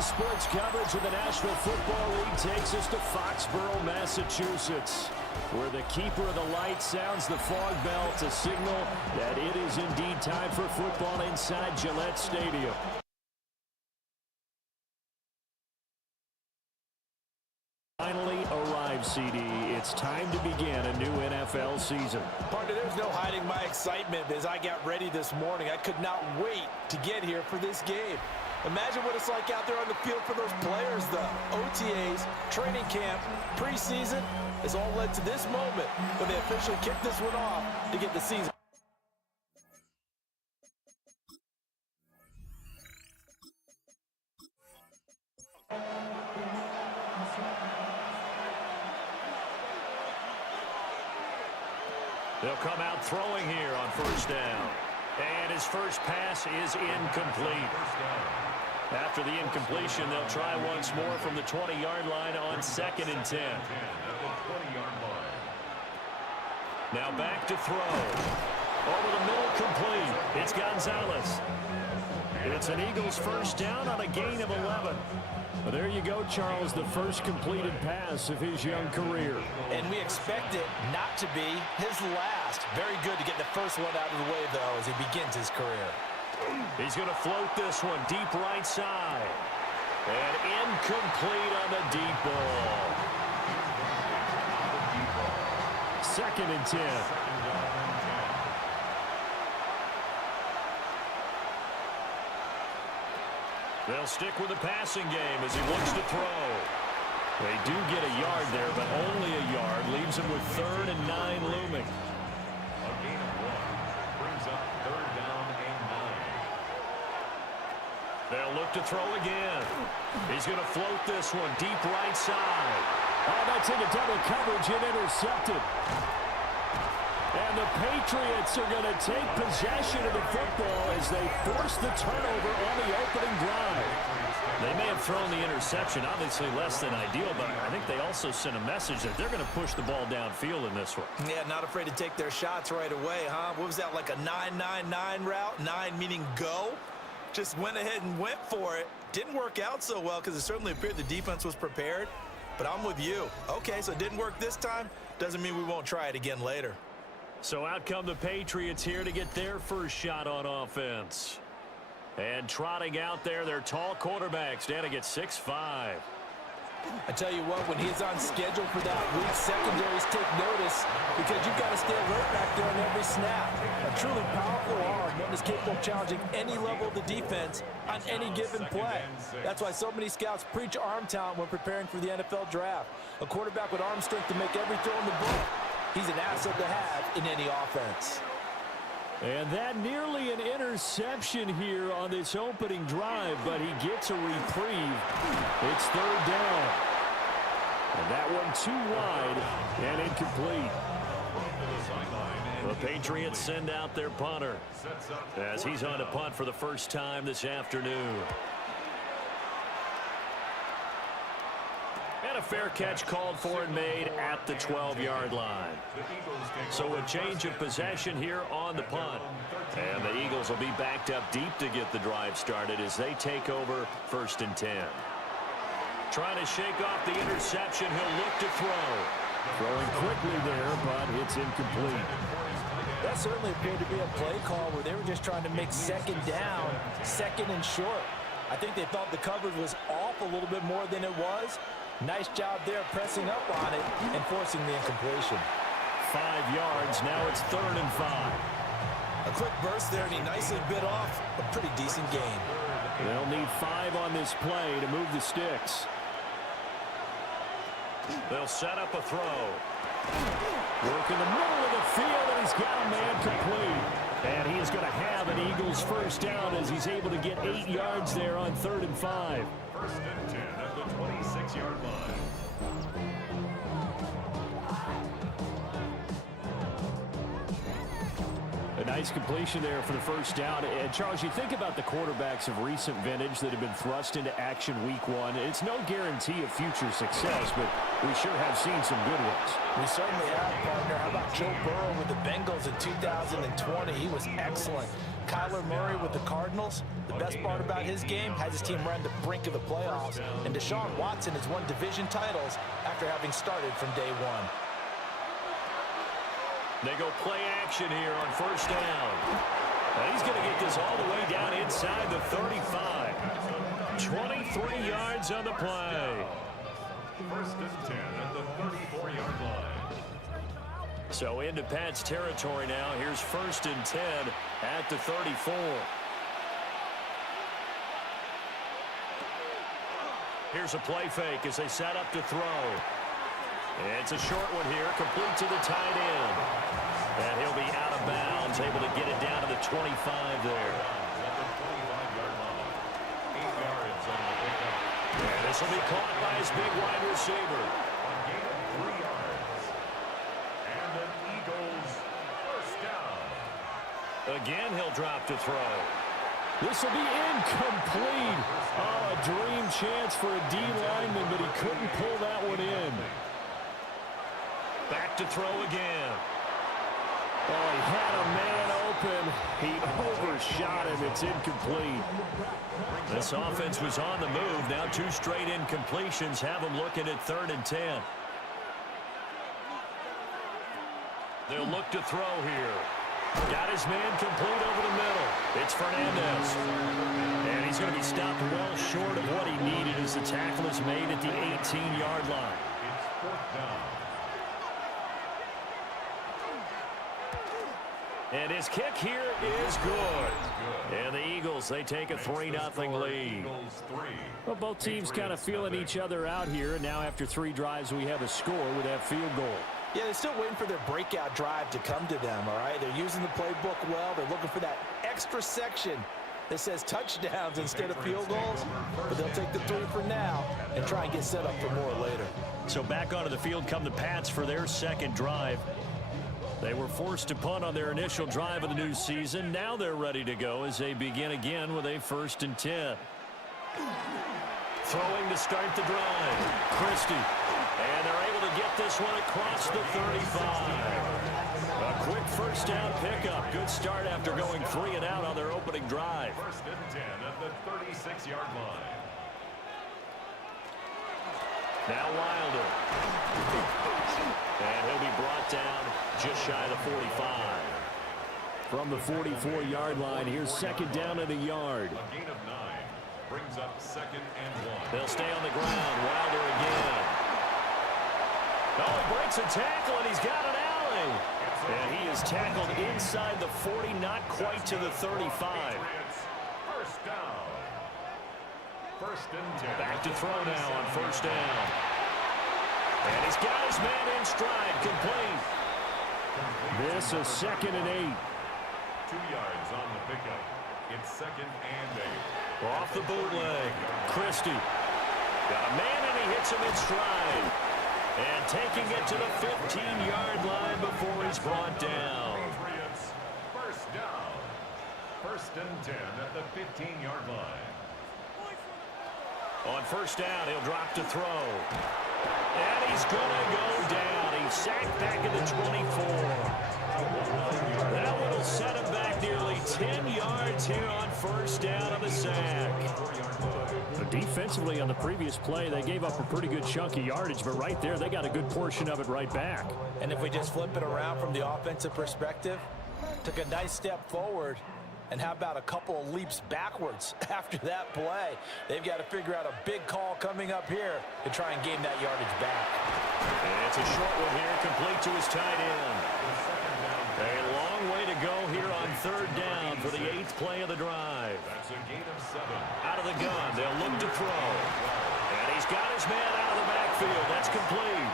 Today's sports coverage of the National Football League takes us to Foxborough, Massachusetts, where the keeper of the light sounds the fog bell to signal that it is indeed time for football inside Gillette Stadium. Finally arrived, CD. It's time to begin a new NFL season. Partner, there's no hiding my excitement as I got ready this morning. I could not wait to get here for this game. Imagine what it's like out there on the field for those players, the OTAs, training camp, preseason. It's all led to this moment when they officially kick this one off to get the season. They'll come out throwing here on first down. And his first pass is incomplete. After the incompletion, they'll try once more from the 20-yard line on 2nd and 10. Now back to throw. Over the middle, complete. It's Gonzalez. It's an Eagles first down on a gain of 11. Well, there you go, Charles, the first completed pass of his young career. And we expect it not to be his last. Very good to get the first one out of the way, though, as he begins his career. He's going to float this one deep right side. And incomplete on the deep ball. 2nd and 10. They'll stick with the passing game as he looks to throw. They do get a yard there, but only a yard. Leaves him with 3rd and 9 looming. A gain of 1 brings up 3rd down and 9. They'll look to throw again. He's going to float this one deep right side. Oh, that's into double coverage and intercepted. And the Patriots are going to take possession of the football as they force the turnover on the opening drive. They may have thrown the interception, obviously less than ideal, but I think they also sent a message that they're going to push the ball downfield in this one. Yeah, not afraid to take their shots right away, huh? What was that, like a 9-9-9 route? 9 meaning go? Just went ahead and went for it. Didn't work out so well because it certainly appeared the defense was prepared. But I'm with you. Okay, so it didn't work this time. Doesn't mean we won't try it again later. So out come the Patriots here to get their first shot on offense. And trotting out there, their tall quarterback standing at 6'5". I tell you what, when he's on schedule for that weak secondaries, take notice because you've got to stay alert back there on every snap. A truly powerful arm, one is capable of challenging any level of the defense on any given play. That's why so many scouts preach arm talent when preparing for the NFL draft. A quarterback with arm strength to make every throw in the book. He's an asset to have in any offense. And that nearly an interception here on this opening drive, but he gets a reprieve. It's 3rd down. And that one too wide and incomplete. The Patriots send out their punter as he's on to punt for the first time this afternoon. And a fair catch called for and made at the 12-yard line. So a change of possession here on the punt. And the Eagles will be backed up deep to get the drive started as they take over 1st and 10. Trying to shake off the interception. He'll look to throw. Throwing quickly there, but it's incomplete. That certainly appeared to be a play call where they were just trying to make 2nd down, 2nd and short. I think they thought the coverage was off a little bit more than it was. Nice job there pressing up on it and forcing the incompletion. 5 yards. Now it's 3rd and 5. A quick burst there, and he nicely bit off a pretty decent gain. They'll need 5 on this play to move the sticks. They'll set up a throw. Work in the middle of the field, and he's got a man complete. And he is going to have an Eagles first down as he's able to get 8 yards there on 3rd and 5. 1st and 10 at the 26-yard line. A nice completion there for the first down. And, Charles, you think about the quarterbacks of recent vintage that have been thrust into action week one. It's no guarantee of future success, but we sure have seen some good ones. We certainly have, partner. How about Joe Burrow with the Bengals in 2020? He was excellent. Kyler Murray with the Cardinals. The best part about his game has his team around the brink of the playoffs. And Deshaun Watson has won division titles after having started from day one. They go play action here on first down. And he's going to get this all the way down inside the 35. 23 yards on the play. First and 10 at the 34-yard line. So into Pat's territory now. Here's first and 10 at the 34. Here's a play fake as they set up to throw. It's a short one here, complete to the tight end. And he'll be out of bounds, able to get it down to the 25 there. And this will be caught by his big wide receiver. Gain of 3 yards. And the Eagles first down. Again, he'll drop to throw. This will be incomplete. Oh, a dream chance for a D lineman, but he couldn't pull that one in. Back to throw again. Oh, he had a man open. He overshot him. It's incomplete. This offense was on the move. Now 2 straight incompletions have them looking at 3rd and 10. They'll look to throw here. Got his man complete over the middle. It's Fernandez. And he's going to be stopped well short of what he needed as the tackle is made at the 18-yard line. It's 4th down. And his kick here is good. And the Eagles, they take a 3-0 lead. Well, both teams kind of feeling each other out here. And now after 3 drives, we have a score with that field goal. Yeah, they're still waiting for their breakout drive to come to them, all right? They're using the playbook well. They're looking for that extra section that says touchdowns instead of field goals. But they'll take the 3 for now and try and get set up for more later. So back onto the field come the Pats for their second drive. They were forced to punt on their initial drive of the new season. Now they're ready to go as they begin again with a 1st and 10. Throwing to start the drive. Christie. And they're able to get this one across the 35. A quick first down pickup. Good start after going 3 and out on their opening drive. 1st and 10 at the 36-yard line. Now Wilder. And he'll be brought down just shy of the 45. From the 44-yard line, here's 2nd down and a yard. A gain of 9 brings up 2nd and 1. They'll stay on the ground. Wilder again. Oh, he breaks a tackle, and he's got an alley. And he is tackled inside the 40, not quite to the 35. First down. 1st and 10. Back to throw now on first down. And he's got his man in stride, complete. This is 2nd and 8. 2 yards on the pickup. It's 2nd and 8. Off the bootleg. Christie. Got a man, and he hits him in stride. And taking it to the 15-yard line before he's brought down. Patriots first down. 1st and 10 at the 15-yard line. On first down, he'll drop to throw. And he's going to go down. He's sacked back at the 24. That one will set him back nearly 10 yards here on first down on the sack. Defensively on the previous play, they gave up a pretty good chunk of yardage, but right there, they got a good portion of it right back. And if we just flip it around from the offensive perspective, took a nice step forward, and how about a couple of leaps backwards after that play? They've got to figure out a big call coming up here to try and gain that yardage back. And it's a short one here, complete to his tight end. A long way to go here on 3rd down for the 8th play of the drive. That's a gain of 7. Out of the gun, they'll look to throw. And he's got his man out of the backfield. That's complete.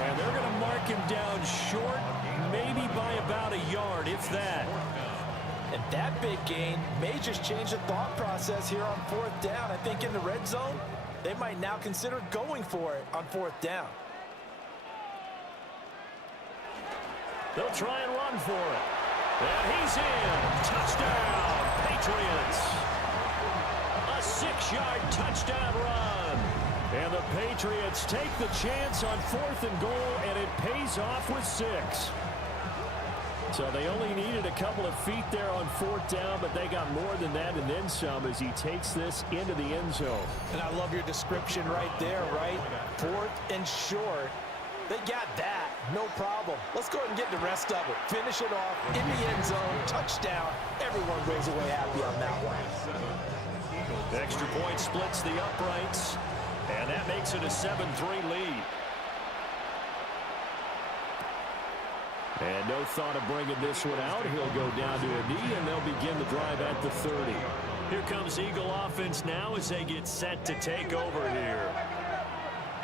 And they're going to mark him down short, maybe by about a yard, if that. And that big gain may just change the thought process here on 4th down. I think in the red zone, they might now consider going for it on 4th down. They'll try and run for it. And he's in. Touchdown, Patriots. A 6-yard touchdown run. And the Patriots take the chance on 4th and goal, and it pays off with 6. So they only needed a couple of feet there on 4th down, but they got more than that and then some as he takes this into the end zone. And I love your description right there, right? 4th and short. They got that. No problem. Let's go ahead and get the rest of it. Finish it off in the end zone. Touchdown. Everyone goes away happy on that one. The extra point splits the uprights, and that makes it a 7-3 lead. And no thought of bringing this one out. He'll go down to a knee, and they'll begin the drive at the 30. Here comes Eagle offense now as they get set to take over here.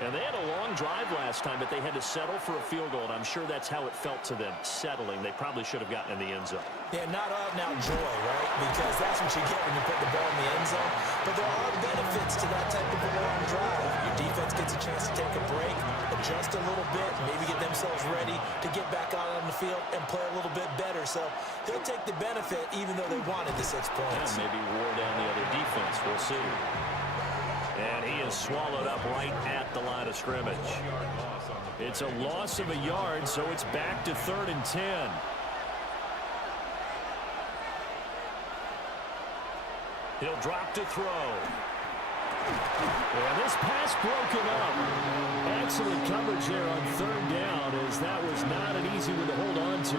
And they had a long drive last time, but they had to settle for a field goal, and I'm sure that's how it felt to them, settling. They probably should have gotten in the end zone. Yeah, not out-and-out joy, right? Because that's what you get when you put the ball in the end zone. But there are benefits to that type of a long drive. Your defense gets a chance to take a break, adjust a little bit, maybe get themselves ready to get back out on the field and play a little bit better. So they'll take the benefit even though they wanted the 6 points. Yeah, maybe wore down the other defense. We'll see. And he is swallowed up right at the line of scrimmage. It's a loss of a yard, so it's back to 3rd and 10. He'll drop to throw. And this pass broken up. Excellent coverage there on 3rd down, as that was not an easy one to hold on to.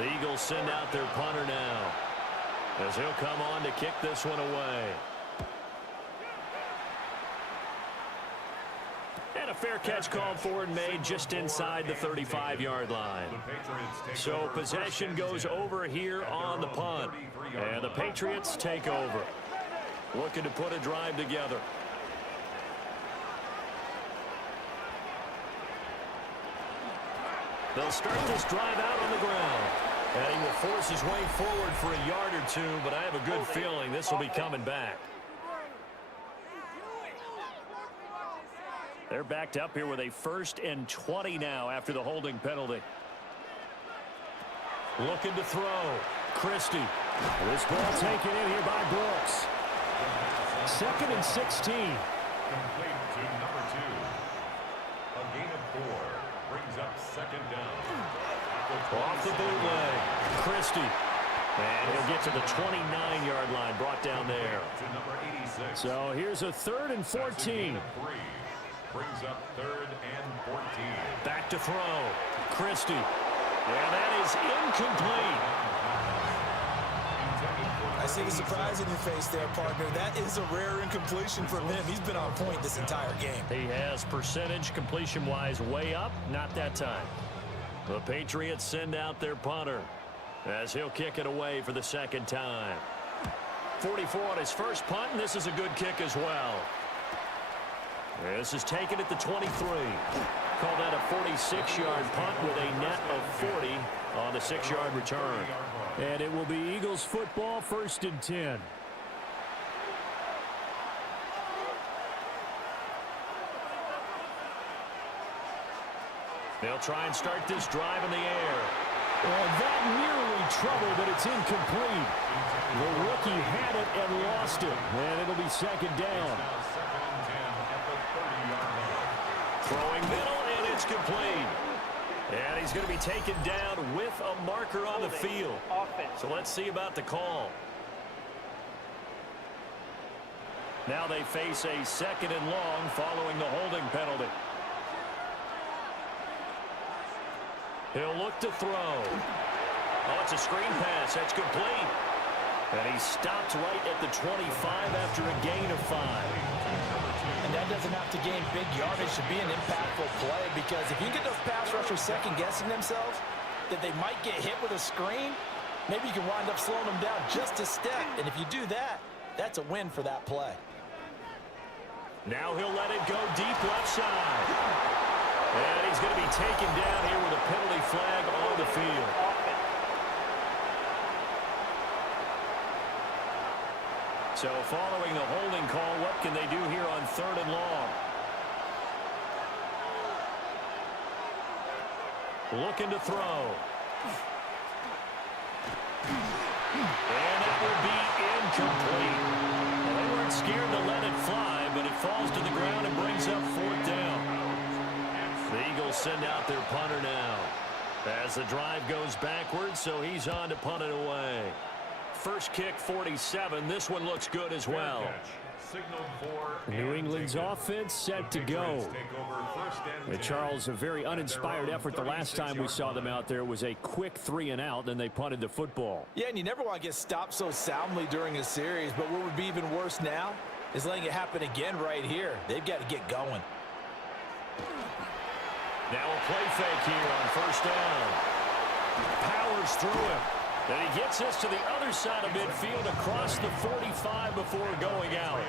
The Eagles send out their punter now, as he'll come on to kick this one away. And a fair catch called for and made just inside the 35-yard line. So possession goes over here on the punt. And the Patriots take over. Looking to put a drive together. They'll start this drive out on the ground. And he will force his way forward for a yard or two, but I have a good feeling this will be coming back. They're backed up here with a 1st and 20 now after the holding penalty. Looking to throw. Christie. This ball taken in here by Brooks. 2nd and 16. Complete to number 2. A gain of 4 brings up 2nd down. Off the bootleg. Christie. And he'll get to the 29-yard line, brought down there. To number 86. So here's a 3rd and 14. Brings up 3rd and 14. Back to throw. Christie. And that is incomplete. I see the surprise in your face there, partner. That is a rare incompletion from him. He's been on point this entire game. He has percentage completion-wise way up. Not that time. The Patriots send out their punter as he'll kick it away for the 2nd time. 44 on his first punt, and this is a good kick as well. This is taken at the 23. Call that a 46-yard punt with a net of 40 on the 6-yard return. And it will be Eagles football, 1st and 10. They'll try and start this drive in the air. And that nearly trouble, but it's incomplete. The rookie had it and lost it. And it'll be 2nd down. Throwing middle, and it's complete. And he's going to be taken down with a marker on the field. So let's see about the call. Now they face a 2nd and long following the holding penalty. He'll look to throw. Oh, it's a screen pass. That's complete. And he stopped right at the 25 after a gain of 5. And that doesn't have to gain big yardage to be an impactful play, because if you get those pass rushers second-guessing themselves that they might get hit with a screen, maybe you can wind up slowing them down just a step. And if you do that, that's a win for that play. Now he'll let it go deep left side. And he's going to be taken down here with a penalty flag on the field. So following the holding call, what can they do here on 3rd and long? Looking to throw. drive, but it falls to the ground and brings up 4th down. The Eagles send out their punter now as the drive goes backwards, so he's on to punt it away. First kick, 47. This one looks good as well. New England's offense set to go. Charles, a very uninspired effort the last time we saw them out there. It was a quick 3 and out, then they punted the football. Yeah, and you never want to get stopped so soundly during a series, but what would be even worse now is letting it happen again right here. They've got to get going. Now a play fake here on 1st down. Powers through him. Then he gets us to the other side of midfield across the 45 before going out.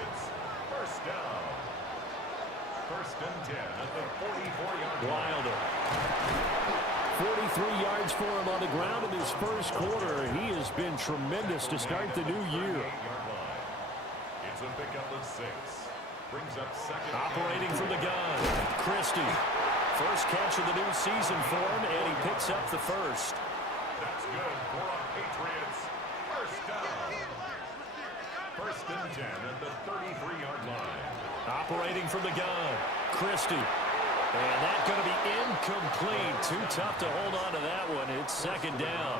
First down. 1st and 10 at the 44-yard line. Wilder. 43 yards for him on the ground in this first quarter. He has been tremendous to start the new year. It's a pickup of 6. Brings up 2nd. Operating from the gun. Christie. First catch of the new season for him, and he picks up the first. That's good for our Patriots. First down. 1st and 10 at the 33-yard line. Operating from the gun. Christie. And that's going to be incomplete. Too tough to hold on to that one. It's 2nd down.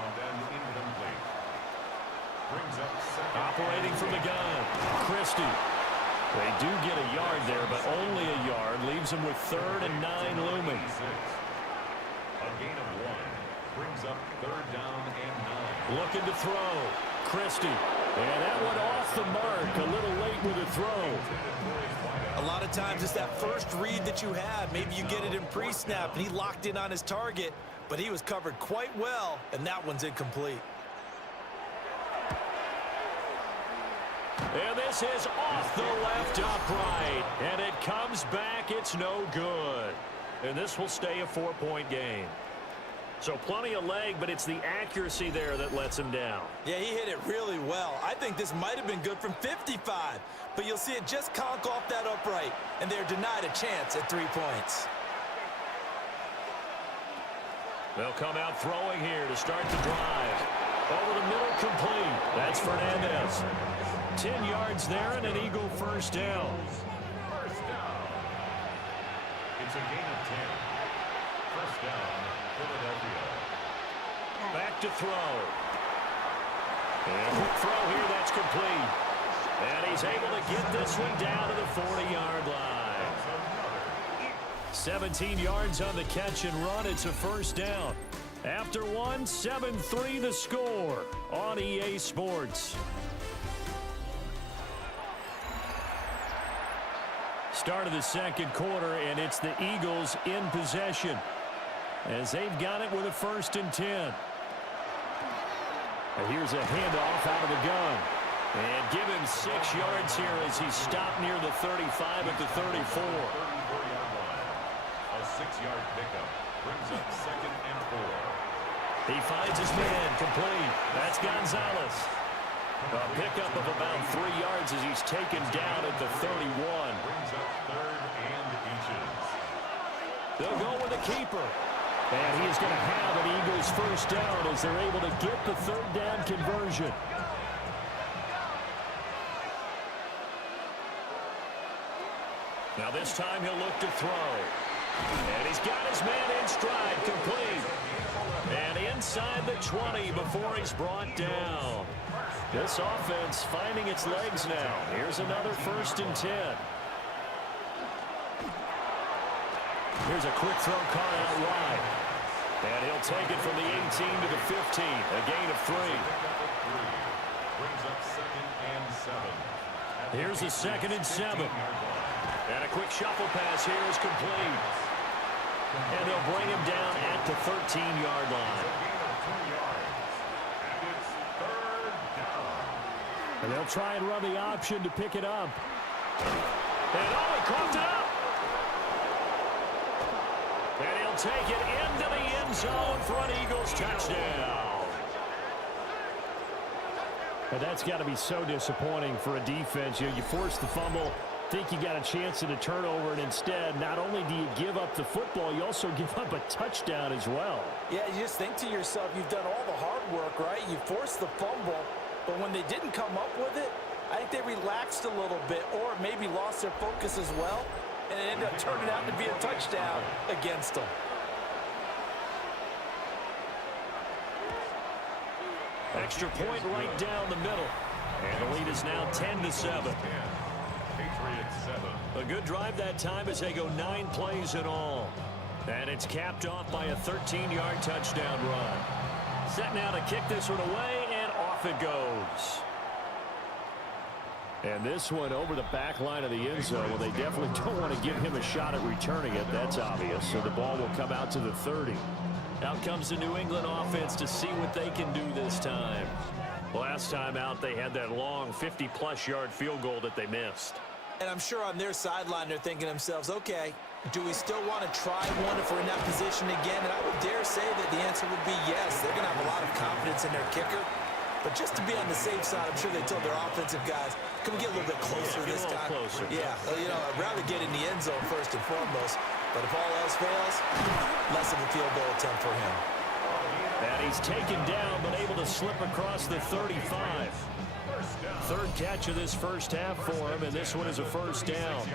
Operating from the gun. Christie. They do get a yard there, but only a yard. Leaves them with 3rd and 9 looming. A gain of 1. Brings up 3rd down and 9. Looking to throw. Christie. And that one off the mark. A little late with a throw. A lot of times it's that first read that you have. Maybe you get it in pre-snap, and he locked in on his target, but he was covered quite well, and that one's incomplete. And this is off the left upright. And it comes back. It's no good. And this will stay a 4-point game. So plenty of leg, but it's the accuracy there that lets him down. Yeah, he hit it really well. I think this might have been good from 55. But you'll see it just conk off that upright. And they're denied a chance at 3 points. They'll come out throwing here to start the drive. Over the middle, complete. That's Fernandez. 10 yards there and an Eagle first down. First down. It's a gain of 10. First down, Philadelphia. Back to throw. And quick throw here, that's complete. And he's able to get this one down to the 40-yard line. 17 yards on the catch and run. It's a first down. After one, 7-3 the score on EA Sports. Start of the second quarter, and it's the Eagles in possession as they've got it with a 1st and 10. And here's a handoff out of the gun. And give him 6 yards here as he's stopped near the 35 at the 34. 34-yard line. A 6-yard pickup brings up 2nd and 4. He finds his man, complete. That's Gonzalez. A pickup of about 3 yards as he's taken down at the 31. Brings up 3rd and inches. They'll go with the keeper. And he is going to have an Eagles first down as they're able to get the 3rd down conversion. Now this time he'll look to throw. And he's got his man in stride, complete. And inside the 20 before he's brought down. This offense finding its legs now. Here's another 1st and 10. Here's a quick throw caught out wide. And he'll take it from the 18 to the 15. A gain of 3. Brings up 2nd and 7. Here's a 2nd and 7. And a quick shuffle pass here is complete. And they'll bring him down at the 13-yard line. And they'll try and run the option to pick it up. And he caught it up. And he'll take it into the end zone for an Eagles touchdown. And that's got to be so disappointing for a defense. You force the fumble, think you got a chance at a turnover, and instead, not only do you give up the football, you also give up a touchdown as well. Yeah, you just think to yourself, you've done all the hard work, right? You forced the fumble, but when they didn't come up with it, I think they relaxed a little bit or maybe lost their focus as well, and it ended up turning out to be a touchdown against them. Extra point right down the middle. And the lead is now 10-7. Patriots 7. A good drive that time as they go 9 plays in all. And it's capped off by a 13-yard touchdown run. Set now to kick this one away, and off it goes. And this one over the back line of the end zone. Well, they definitely don't want to give him a shot at returning it. That's obvious. So the ball will come out to the 30. Out comes the New England offense to see what they can do this time. Last time out, they had that long 50-plus yard field goal that they missed. And I'm sure on their sideline they're thinking to themselves, okay, do we still want to try one if we're in that position again? And I would dare say that the answer would be yes. They're going to have a lot of confidence in their kicker. But just to be on the safe side, I'm sure they told their offensive guys, can we get a little bit closer this time? Closer. Yeah, you know, I'd rather get in the end zone first and foremost. But if all else fails, less of a field goal attempt for him. And he's taken down, but able to slip across the 35. Third catch of this first half for him, and this one is a first down.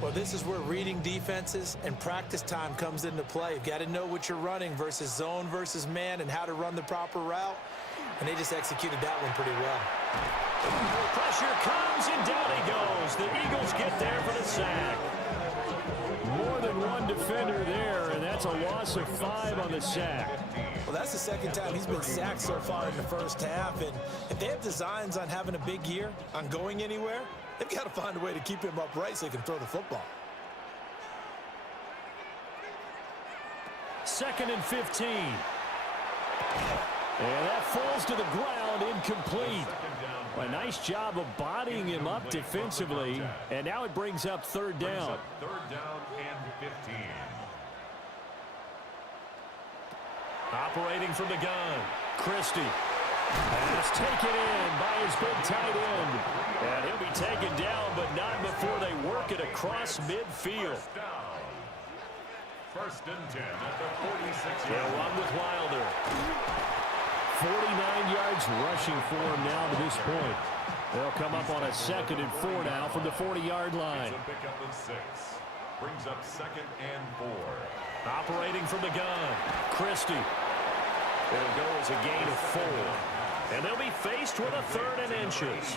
Well, this is where reading defenses and practice time comes into play. You've got to know what you're running versus zone versus man and how to run the proper route. And they just executed that one pretty well. Pressure comes, and down he goes. The Eagles get there for the sack. More than one defender there, and that's a loss of 5 on the sack. Well, that's the second time he's been sacked so far in the first half. And if they have designs on having a big year, on going anywhere, they've got to find a way to keep him upright so he can throw the football. 2nd and 15. And that falls to the ground, incomplete. A nice job of bodying him up defensively, and now it brings up third down. Third down and 15. Operating from the gun, Christie. And it's taken in by his big tight end. And he'll be taken down, but not before they work it across midfield. First and 10 at the 46. They'll run with Wilder. 49 yards rushing for him now to this point. They'll come up on a 2nd and 4 now from the 40-yard line. It's a pickup of 6. Brings up 2nd and 4. Operating from the gun, Christie. It'll go as a gain of 4. And they'll be faced with a 3rd and inches.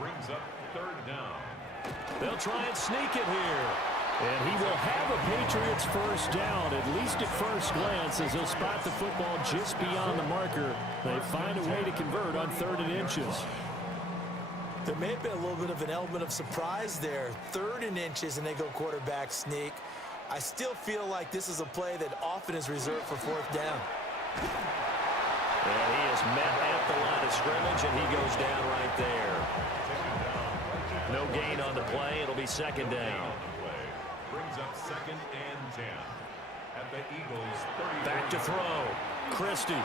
Brings up 3rd down. They'll try and sneak it here. And he will have a Patriots first down, at least at first glance, as they'll spot the football just beyond the marker. They find a way to convert on 3rd and inches. There may have been a little bit of an element of surprise there. 3rd and inches, and they go quarterback sneak. I still feel like this is a play that often is reserved for 4th down. And he is met at the line of scrimmage, and he goes down right there. No gain on the play. It'll be 2nd down. Brings up 2nd and 10 at the Eagles 30. Back to throw. Christie.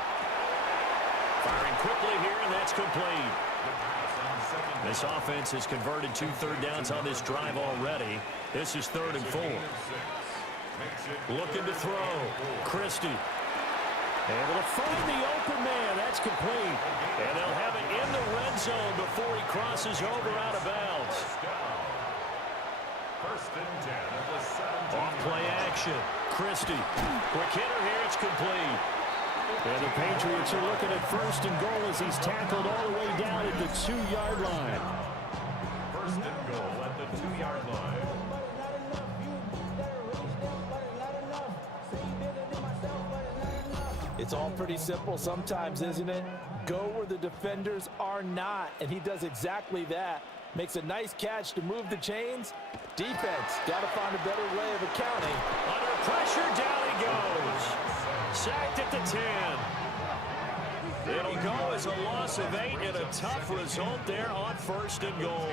Firing quickly here, and that's complete. This offense has converted 2 third downs on this drive already. This is 3rd and 4. Looking to throw. Christie. Able to find the open man. That's complete. And they'll have it in the red zone before he crosses over out of bounds. First and 10 at the 17. Off play action. Christie. Quick hitter here. It's complete. And the Patriots are looking at 1st and goal as he's tackled all the way down at the 2-yard line. 1st and goal at the 2-yard line. It's all pretty simple sometimes, isn't it? Go where the defenders are not, and he does exactly that. Makes a nice catch to move the chains. Defense, got to find a better way of accounting. Under pressure, down he goes. Sacked at the 10. It'll go as a loss of 8 and a tough result there on 1st and goal.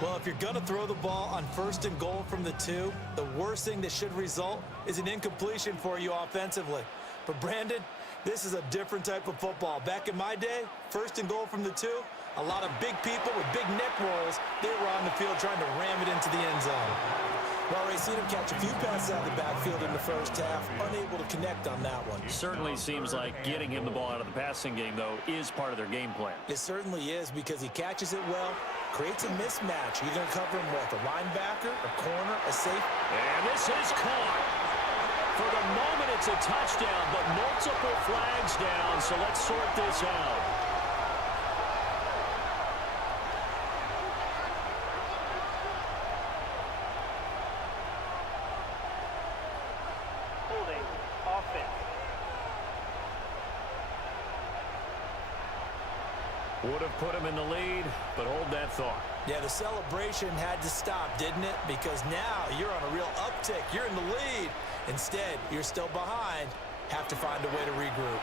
Well, if you're going to throw the ball on 1st and goal from the 2, the worst thing that should result is an incompletion for you offensively. But Brandon, this is a different type of football. Back in my day, 1st and goal from the 2, a lot of big people with big neck rolls, they were on the field trying to ram it into the end zone. Well, Ray, seen him catch a few passes out of the backfield in the first half, unable to connect on that one. Certainly seems like getting him the ball out of the passing game, though, is part of their game plan. It certainly is, because he catches it well, creates a mismatch. You're going to cover him with a linebacker, a corner, a safety. And this is caught. For the moment, it's a touchdown, but multiple flags down, so let's sort this out. Would have put him in the lead, but hold that thought. Yeah, the celebration had to stop, didn't it? Because now you're on a real uptick. You're in the lead. Instead, you're still behind. Have to find a way to regroup.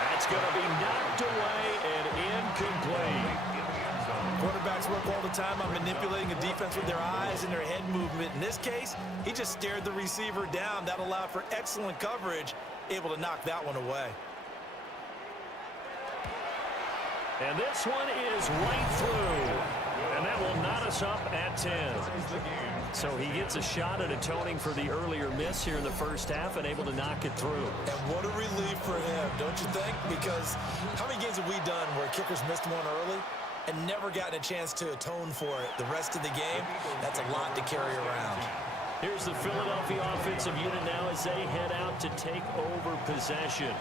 That's going to be knocked away and incomplete. Quarterbacks work all the time on manipulating a defense with their eyes and their head movement. In this case, he just stared the receiver down. That allowed for excellent coverage, able to knock that one away. And this one is right through. And that will knot us up at 10. So he gets a shot at atoning for the earlier miss here in the first half and able to knock it through. And what a relief for him, don't you think? Because how many games have we done where kickers missed one early and never gotten a chance to atone for it the rest of the game? That's a lot to carry around. Here's the Philadelphia offensive unit now as they head out to take over possession.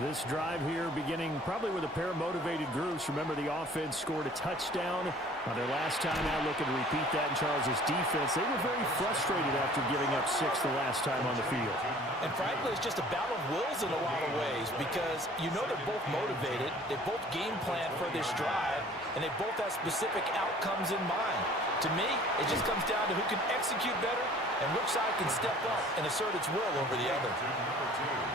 This drive here beginning probably with a pair of motivated groups. Remember, the offense scored a touchdown on their last time out, looking to repeat that in Charles' defense. They were very frustrated after giving up 6 the last time on the field. And frankly, it's just a battle of wills in a lot of ways, because you know they're both motivated, they both game plan for this drive, and they both have specific outcomes in mind. To me, it just comes down to who can execute better and which side can step up and assert its will over the other.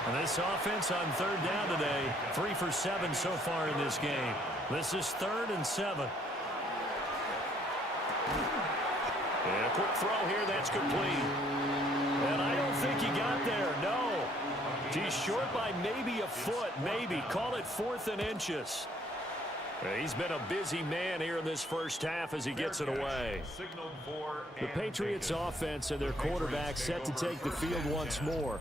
And this offense on third down today, 3 for 7 so far in this game. This is 3rd and 7. And a quick throw here, that's complete. And I don't think he got there, no. He's short by maybe a foot, maybe. Call it 4th and inches. He's been a busy man here in this first half as he gets it away. The Patriots offense and their quarterback set to take the field once more.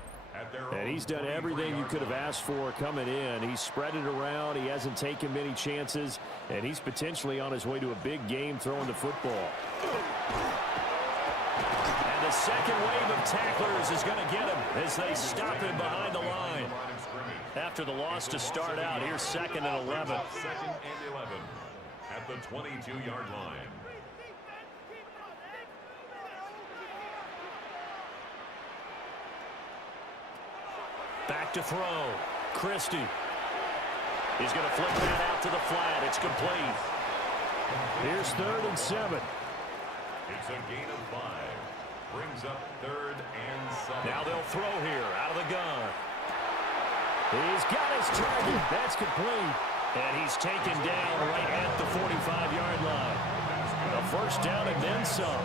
And he's done everything you could have asked for coming in. He's spread it around. He hasn't taken many chances. And he's potentially on his way to a big game throwing the football. And the second wave of tacklers is going to get him as they stop him behind the line. After the loss to start out, here's 2nd and 11. 2nd and 11 at the 22-yard line. Back to throw. Christie. He's going to flip that out to the flat. It's complete. Here's 3rd and 7. It's a gain of 5. Brings up 3rd and 7. Now they'll throw here out of the gun. He's got his target. That's complete. And he's taken down right at the 45-yard line. A first down and then some.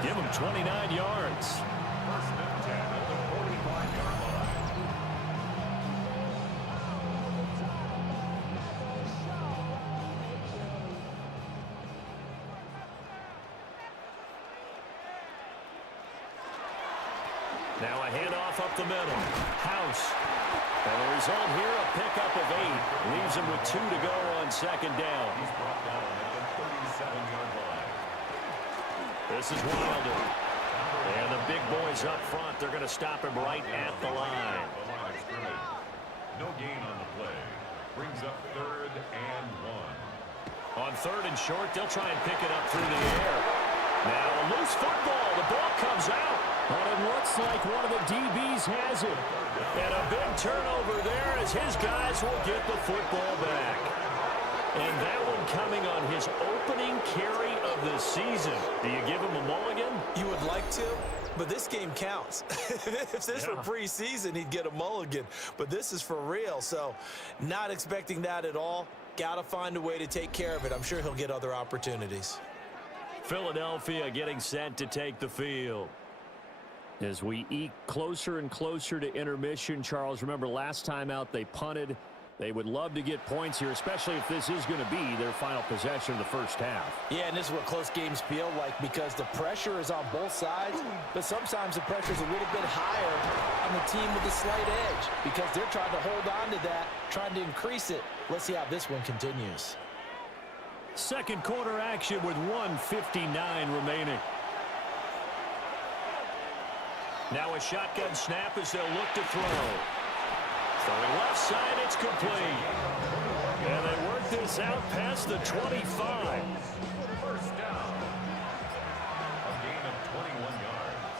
Give him 29 yards. 1st and 10 at the 45-yard line. Now a handoff up the middle. House. And the result here, a pickup of 8. Leaves him with 2 to go on 2nd down. He's brought down at the 37-yard line. This is Wilder. And the big boys up front, they're going to stop him right at the line. The line of scrimmage. No gain on the play. Brings up 3rd and 1. On 3rd and short, they'll try and pick it up through the air. Now a loose football. The ball comes out. And it looks like one of the DBs has it. And a big turnover there as his guys will get the football back. And that one coming on his opening carry of the season. Do you give him a mulligan? You would like to, but this game counts. If this were preseason, he'd get a mulligan. But this is for real, so not expecting that at all. Got to find a way to take care of it. I'm sure he'll get other opportunities. Philadelphia getting set to take the field. As we eke closer and closer to intermission, Charles, remember last time out they punted They would love to get points here, especially if this is going to be their final possession of the first half. Yeah, and this is what close games feel like because the pressure is on both sides, but sometimes the pressure is a little bit higher on the team with the slight edge because they're trying to hold on to that, trying to increase it. Let's see how this one continues. Second quarter action with 1:59 remaining. Now a shotgun snap as they'll look to throw. Throwing left side, it's complete. And they work this out past the 25. First down. A gain of 21 yards.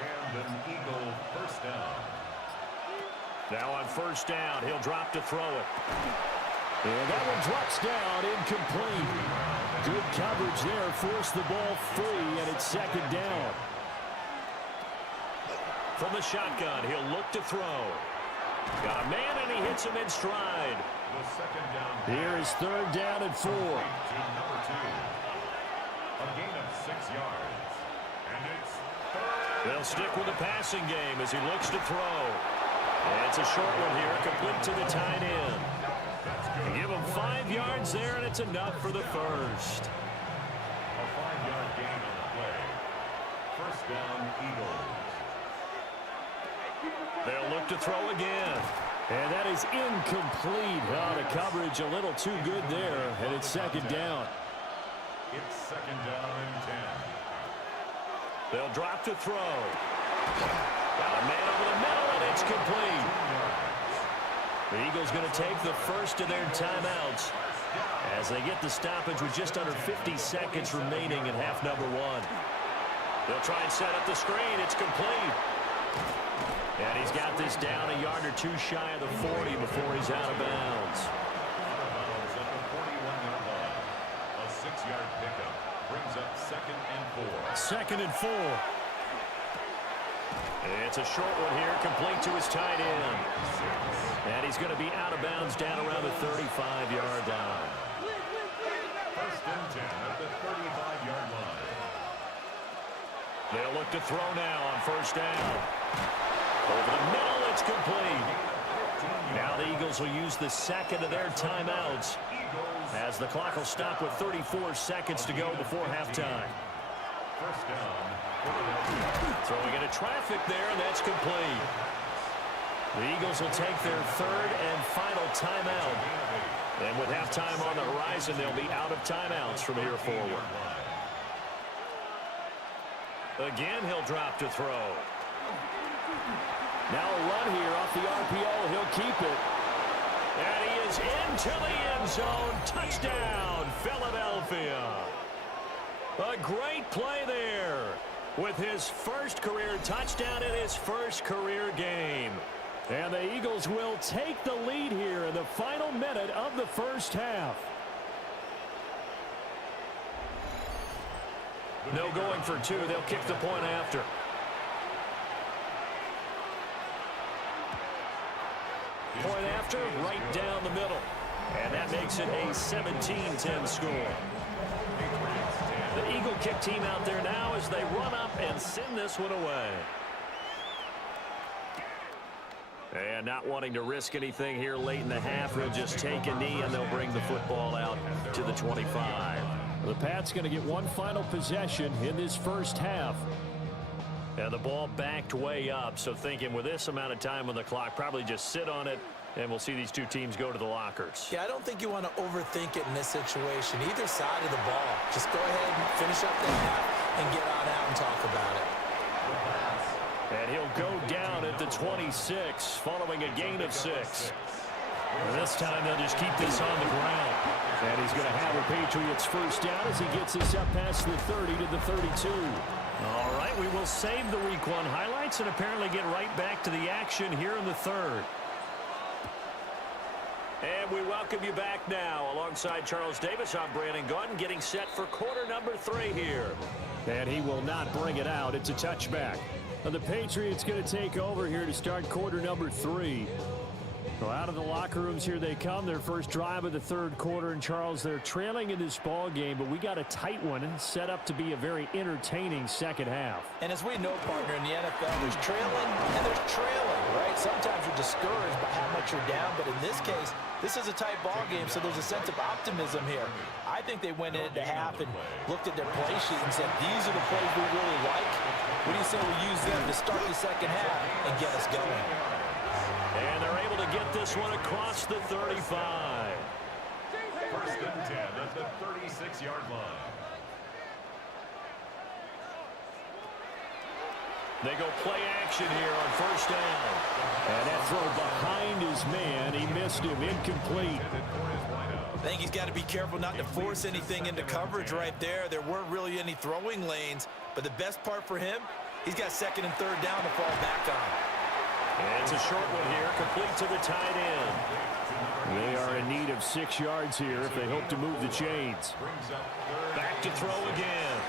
And an Eagle first down. Now on first down, he'll drop to throw it. And that one drops down, incomplete. Good coverage there, forced the ball free, and it's second down. From the shotgun, he'll look to throw. Got a man, and he hits him in stride. The second down. Here is third down and 4. To number 2. A gain of 6 yards. And it's third. They'll stick with the passing game as he looks to throw. And it's a short one here, complete to the tight end. Give him 5 yards there, and it's enough for the first. A 5-yard gain on the play. First down, Eagles. They'll look to throw again. And that is incomplete. Oh, the coverage a little too good there, and it's second down. It's second down and 10. They'll drop to throw. Got a man over the middle, and it's complete. The Eagles going to take the first of their timeouts as they get the stoppage with just under 50 seconds remaining in half number 1. They'll try and set up the screen. It's complete. And he's got this down a yard or two shy of the 40 before he's out of bounds. Out of bounds at the 41-yard line. A 6-yard pickup brings up second and 4. Second and 4. It's a short one here, complete to his tight end. And he's going to be out of bounds down around the 35-yard line. First and 10 at the 35-yard line. They'll look to throw now on first down. Over the middle, it's complete. Now the Eagles will use the second of their timeouts as the clock will stop with 34 seconds to go before halftime. First down. Throwing into traffic there, and that's complete. The Eagles will take their third and final timeout. And with halftime on the horizon, they'll be out of timeouts from here forward. Again, he'll drop to throw. Now a run here off the RPO. He'll keep it. And he is into the end zone. Touchdown, Philadelphia. A great play there with his first career touchdown in his first career game. And the Eagles will take the lead here in the final minute of the first half. No going for 2. They'll kick the point after. Point after, right down the middle. And that makes it a 17-10 score. The Eagle kick team out there now as they run up and send this one away. And not wanting to risk anything here late in the half, they'll just take a knee and they'll bring the football out to the 25. The Pats going to get one final possession in this first half. And the ball backed way up, so thinking with this amount of time on the clock, probably just sit on it, and we'll see these two teams go to the lockers. Yeah, I don't think you want to overthink it in this situation. Either side of the ball. Just go ahead and finish up the half and get on out and talk about it. And he'll go down at the 26, following a gain of 6. And this time they'll just keep this on the ground. And he's going to have a Patriots first down as he gets this up past the 30 to the 32. All right, we will save the Week 1 highlights and apparently get right back to the action here in the third. And we welcome you back now. Alongside Charles Davis, I'm Brandon Gaudin, getting set for quarter number 3 here. And he will not bring it out. It's a touchback. And the Patriots going to take over here to start quarter number 3. Well, out of the locker rooms here they come. Their first drive of the third quarter. And, Charles, they're trailing in this ball game, but we got a tight one and set up to be a very entertaining second half. And as we know, partner, in the NFL, there's trailing and there's trailing, right? Sometimes you're discouraged by how much you're down, but in this case, this is a tight ball game, so there's a sense of optimism here. I think they went into half and looked at their play sheet and said, these are the plays we really like. What do you say we use them to start the second half and get us going? And they're able to get this one across the 35. First and 10 at the 36-yard line. They go play action here on first down. And that throw behind his man. He missed him. Incomplete. I think he's got to be careful not to force anything into coverage right there. There weren't really any throwing lanes. But the best part for him, he's got second and third down to fall back on. And it's a short one here, complete to the tight end. They are in need of 6 yards here if they hope to move the chains. Back to throw again.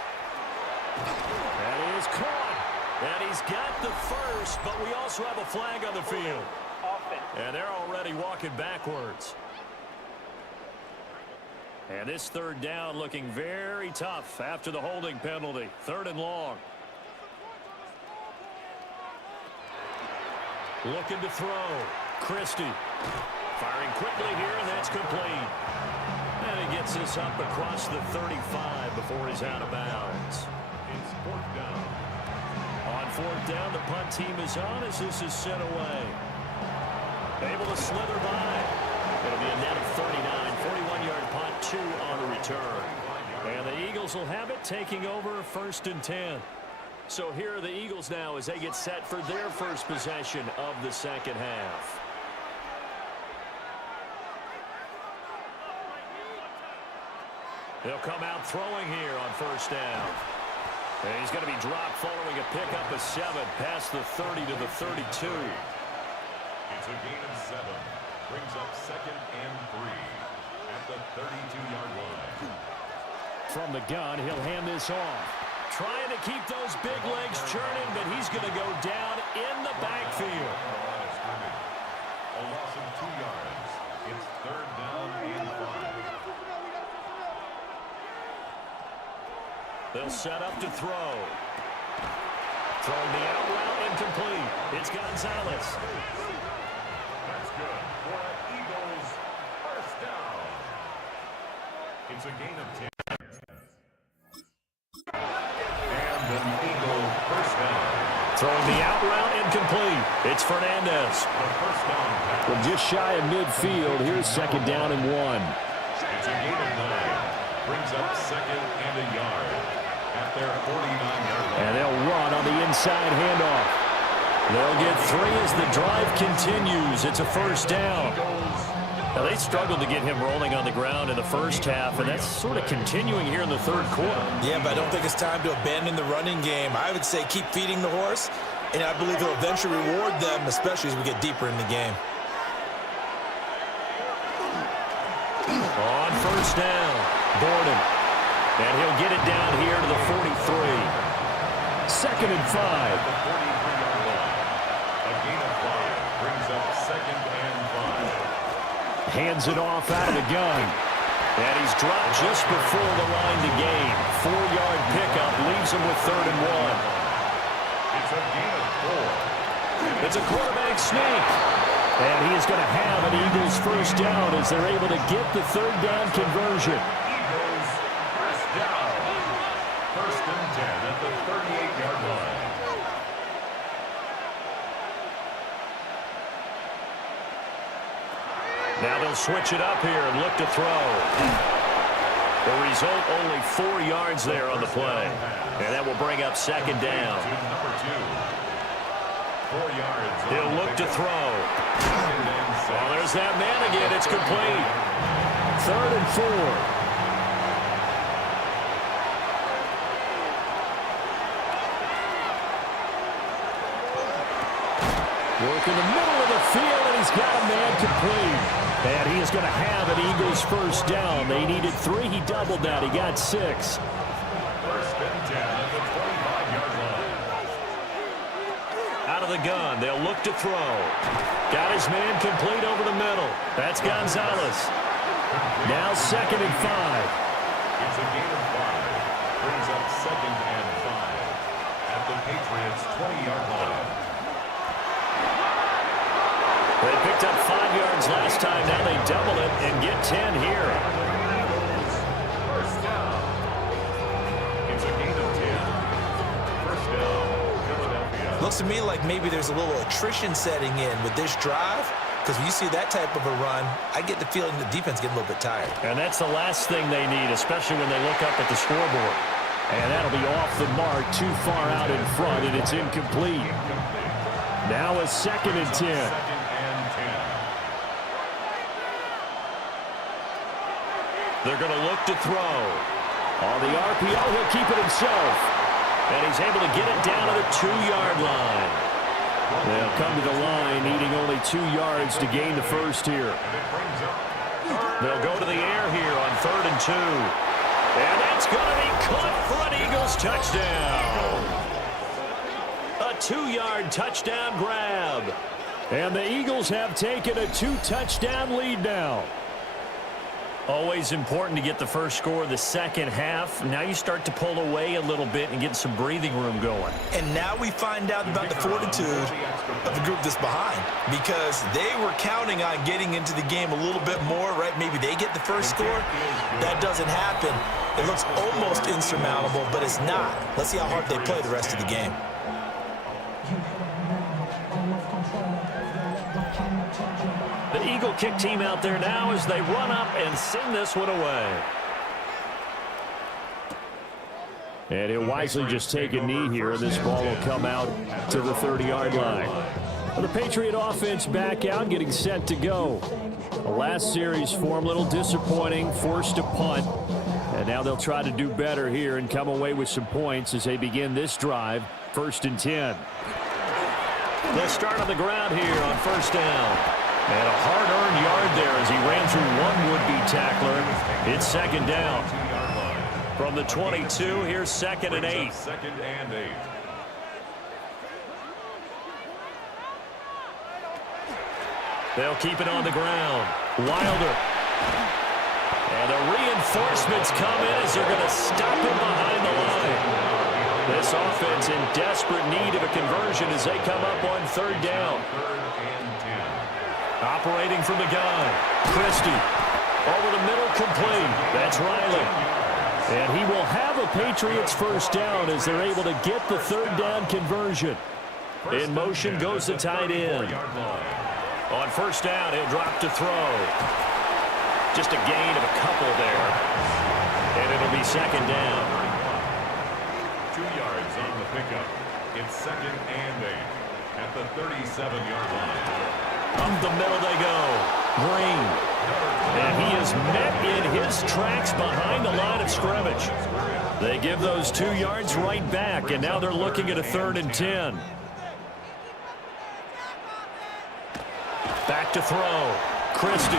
That is caught. And he's got the first, but we also have a flag on the field. And they're already walking backwards. And this third down looking very tough after the holding penalty. Third and long. Looking to throw. Christie firing quickly here, and that's complete. And he gets this up across the 35 before he's out of bounds. It's fourth down. On fourth down, the punt team is on as this is sent away. Able to slither by. It'll be a net of 39. 41-yard punt, 2 on a return. And the Eagles will have it, taking over first and 10. So here are the Eagles now as they get set for their first possession of the second half. They'll come out throwing here on first down. And he's going to be dropped following a pickup of 7 past the 30 to the 32. It's a gain of 7. Brings up second and 3 at the 32-yard line. From the gun, he'll hand this off. Trying to keep those big legs churning, but he's going to go down in the backfield. A loss of 2 yards. It's third down and 5. They'll set up to throw. Throwing the out route, incomplete. It's Gonzalez. That's good for an Eagles first down. It's a gain of 10. An Eagle first down. Throwing the out route, incomplete. It's Fernandez. The first down pass. From just shy of midfield, here's second down and 1. It's a gain of 9. Brings up second and a yard at their 49-yard line. And they'll run on the inside handoff. They'll get 3 as the drive continues. It's a first down. Now, they struggled to get him rolling on the ground in the first half, and that's sort of continuing here in the third quarter. Yeah, but I don't think it's time to abandon the running game. I would say keep feeding the horse, and I believe he'll eventually reward them, especially as we get deeper in the game. On first down, Borden. And he'll get it down here to the 43. Second and 5. The 43-yard line. A gain of 5 brings up second and 5. Hands it off out of the gun. And he's dropped just before the line to gain. 4-yard pickup leaves him with third and 1. It's a gain of 4. It's a quarterback sneak. And he is going to have an Eagles first down as they're able to get the third down conversion. Eagles first down. First and 10 at the 38-yard line. Now they'll switch it up here and look to throw. The result, only 4 yards there on the play. And that will bring up second down. Number 2. 4 yards. He'll look to throw. Well, there's that man again. It's complete. Third and 4. Work in the middle of the field, and he's got a man complete. And he is going to have an Eagles first down. They needed 3. He doubled that. He got 6. First and 10 at the 25-yard line. Out of the gun. They'll look to throw. Got his man complete over the middle. That's Gonzalez. Now 2nd and 5. It's a gain of 5. Brings up 2nd and 5 at the Patriots' 20-yard line. They picked up 5 yards last time. Now they double it and get 10 here. First down. It's a gain of 10. First down, Philadelphia. Looks to me like maybe there's a little attrition setting in with this drive, because when you see that type of a run, I get the feeling the defense getting a little bit tired. And that's the last thing they need, especially when they look up at the scoreboard. And that'll be off the mark, too far out in front, and it's incomplete. Now a 2nd and 10. They're going to look to throw. On the RPO, he'll keep it himself. And he's able to get it down to the 2-yard line. They'll come to the line, needing only 2 yards to gain the first here. They'll go to the air here on 3rd and 2. And that's going to be caught for an Eagles touchdown. A 2-yard touchdown grab. And the Eagles have taken a 2-touchdown lead now. Always important to get the first score of the second half. Now you start to pull away a little bit and get some breathing room going. And now we find out about the fortitude of the group that's behind, because they were counting on getting into the game a little bit more, right? Maybe they get the first score. That doesn't happen. It looks almost insurmountable, but it's not. Let's see how hard they play the rest of the game. The Eagle kick team out there now as they run up and send this one away. And he'll wisely just take a knee here, and this ball will come out to the 30-yard line. The Patriot offense back out, getting set to go. The last series for them, a little disappointing, forced to punt. And now they'll try to do better here and come away with some points as they begin this drive, 1st and 10. They'll start on the ground here on 1st down. And a hard-earned yard there as he ran through one would-be tackler. It's 2nd down. From the 22, here's 2nd and 8. 2nd and 8. They'll keep it on the ground. Wilder. And the reinforcements come in as they're going to stop him behind the line. This offense in desperate need of a conversion as they come up on 3rd down. Operating from the gun. Christie. Over the middle, complete. That's Riley. And he will have a Patriots first down as they're able to get the 3rd down conversion. In motion goes the tight end. On 1st down, he'll drop to throw. Just a gain of a couple there. And it'll be 2nd down. 2 yards on the pickup. It's 2nd and 8 at the 37-yard line. Up the middle they go. Green. And he is met in his tracks behind the line of scrimmage. They give those 2 yards right back, and now they're looking at a 3rd and 10. Back to throw. Christie.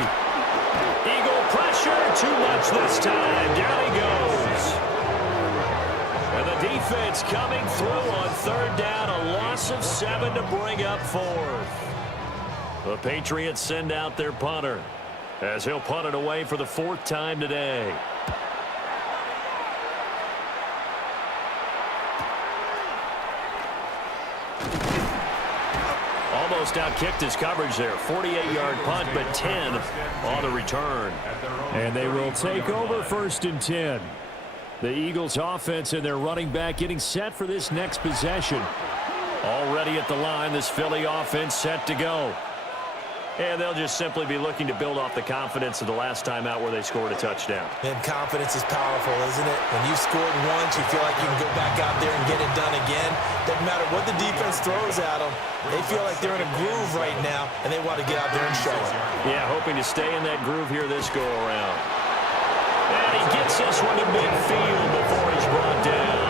Eagle pressure. Too much this time. Down he goes. And the defense coming through on 3rd down. A loss of 7 to bring up 4th. The Patriots send out their punter as he'll punt it away for the 4th time today. Almost outkicked his coverage there. 48-yard punt, but 10 on the return. And they will take over 1st and 10. The Eagles offense and their running back getting set for this next possession. Already at the line, this Philly offense set to go. And they'll just simply be looking to build off the confidence of the last time out where they scored a touchdown. And confidence is powerful, isn't it? When you scored once, you feel like you can go back out there and get it done again. Doesn't matter what the defense throws at them. They feel like they're in a groove right now, and they want to get out there and show it. Yeah, hoping to stay in that groove here this go-around. And he gets this one to midfield before he's brought down.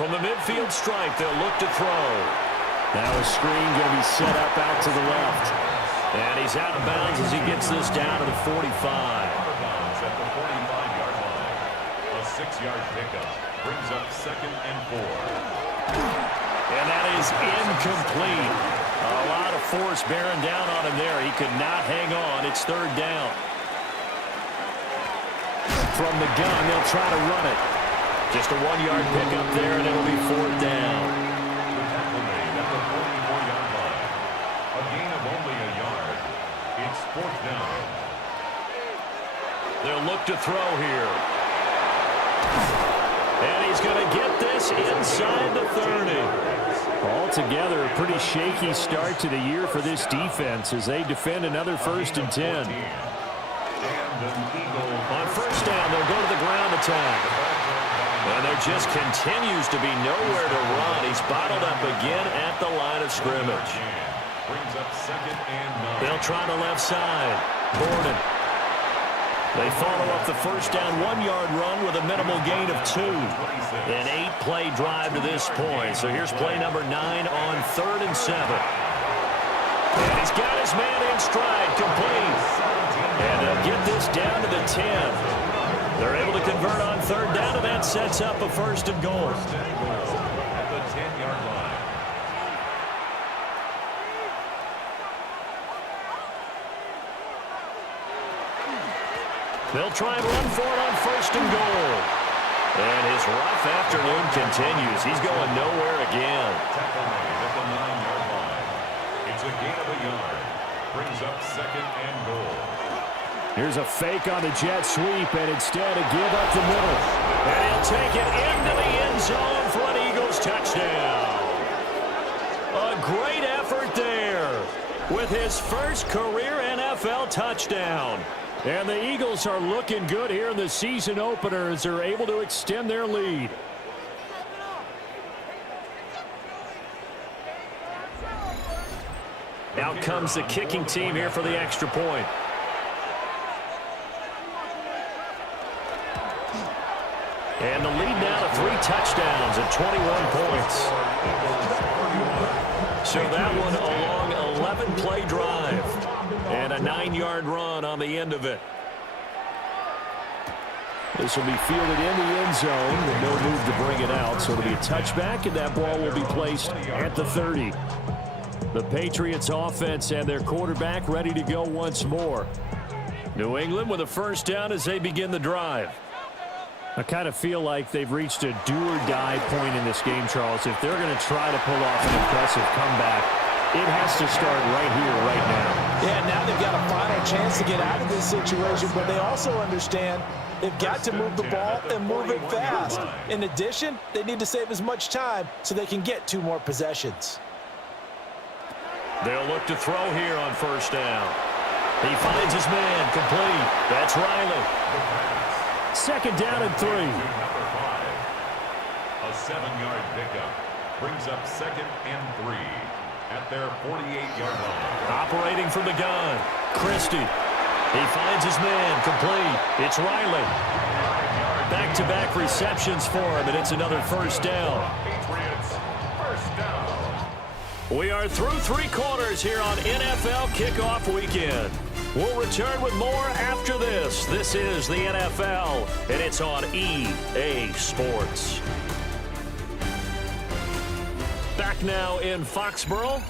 From the midfield stripe, they'll look to throw. Now a screen going to be set up out to the left. And he's out of bounds as he gets this down to the 45. 6-yard pickup brings up 2nd and 4. And that is incomplete. A lot of force bearing down on him there. He could not hang on. It's 3rd down. From the gun, they'll try to run it. Just a 1-yard pickup there, and it'll be 4th down. The tackle made at the 44-yard line. A gain of only a yard. It's 4th down. They'll look to throw here. And he's going to get this inside the 30. Altogether, a pretty shaky start to the year for this defense as they defend another 1st and 10. On 1st down, they'll go to the ground attack. And there just continues to be nowhere to run. He's bottled up again at the line of scrimmage. Brings up 2nd and 9. They'll try the left side. Gordon. They follow up the 1st down 1-yard run with a minimal gain of 2. An 8-play drive to this point. So here's play number 9 on 3rd and 7. And he's got his man in stride, complete. And they'll get this down to the 10. They're able to convert on 3rd down, and that sets up a 1st and goal. At the 10-yard line. They'll try and run for it on 1st and goal. And his rough afternoon continues. He's going nowhere again. Tackle made at the 9-yard line. It's a gain of a yard. Brings up 2nd and goal. Here's a fake on the jet sweep, and instead a give up the middle. And he'll take it into the end zone for an Eagles touchdown. A great effort there with his first career NFL touchdown. And the Eagles are looking good here in the season opener as they're able to extend their lead. Out comes the kicking team here for the extra point. And the lead now to 3 touchdowns at 21 points. So that one a long 11-play drive. And a 9-yard run on the end of it. This will be fielded in the end zone with no move to bring it out. So it'll be a touchback, and that ball will be placed at the 30. The Patriots offense and their quarterback ready to go once more. New England with a 1st down as they begin the drive. I kind of feel like they've reached a do-or-die point in this game, Charles. If they're going to try to pull off an impressive comeback, it has to start right here, right now. Yeah, now they've got a final chance to get out of this situation, but they also understand they've got to move the ball and move it fast. In addition, they need to save as much time so they can get 2 more possessions. They'll look to throw here on 1st down. He finds his man, complete. That's Riley. 2nd down and 3. Number 5. A 7-yard pickup brings up 2nd and 3 at their 48-yard line. Operating from the gun, Christie. He finds his man, complete. It's Riley. Back-to-back receptions for him, and it's another 1st down. Patriots, 1st down. We are through 3 quarters here on NFL Kickoff Weekend. We'll return with more after this. This is the NFL, and it's on EA Sports. Back now in Foxborough.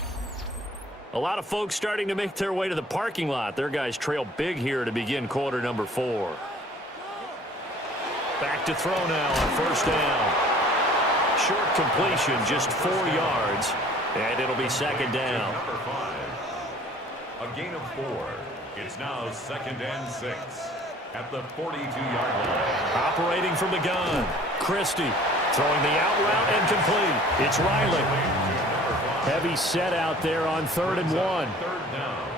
A lot of folks starting to make their way to the parking lot. Their guys trail big here to begin quarter number 4. Back to throw now on 1st down. Short completion, just 4 yards, and it'll be 2nd down. Number 5. A gain of 4. It's now 2nd and 6 at the 42-yard line. Operating from the gun, Christie throwing the out route and complete. It's Riley. Heavy set out there on 3rd and 1. 3rd down.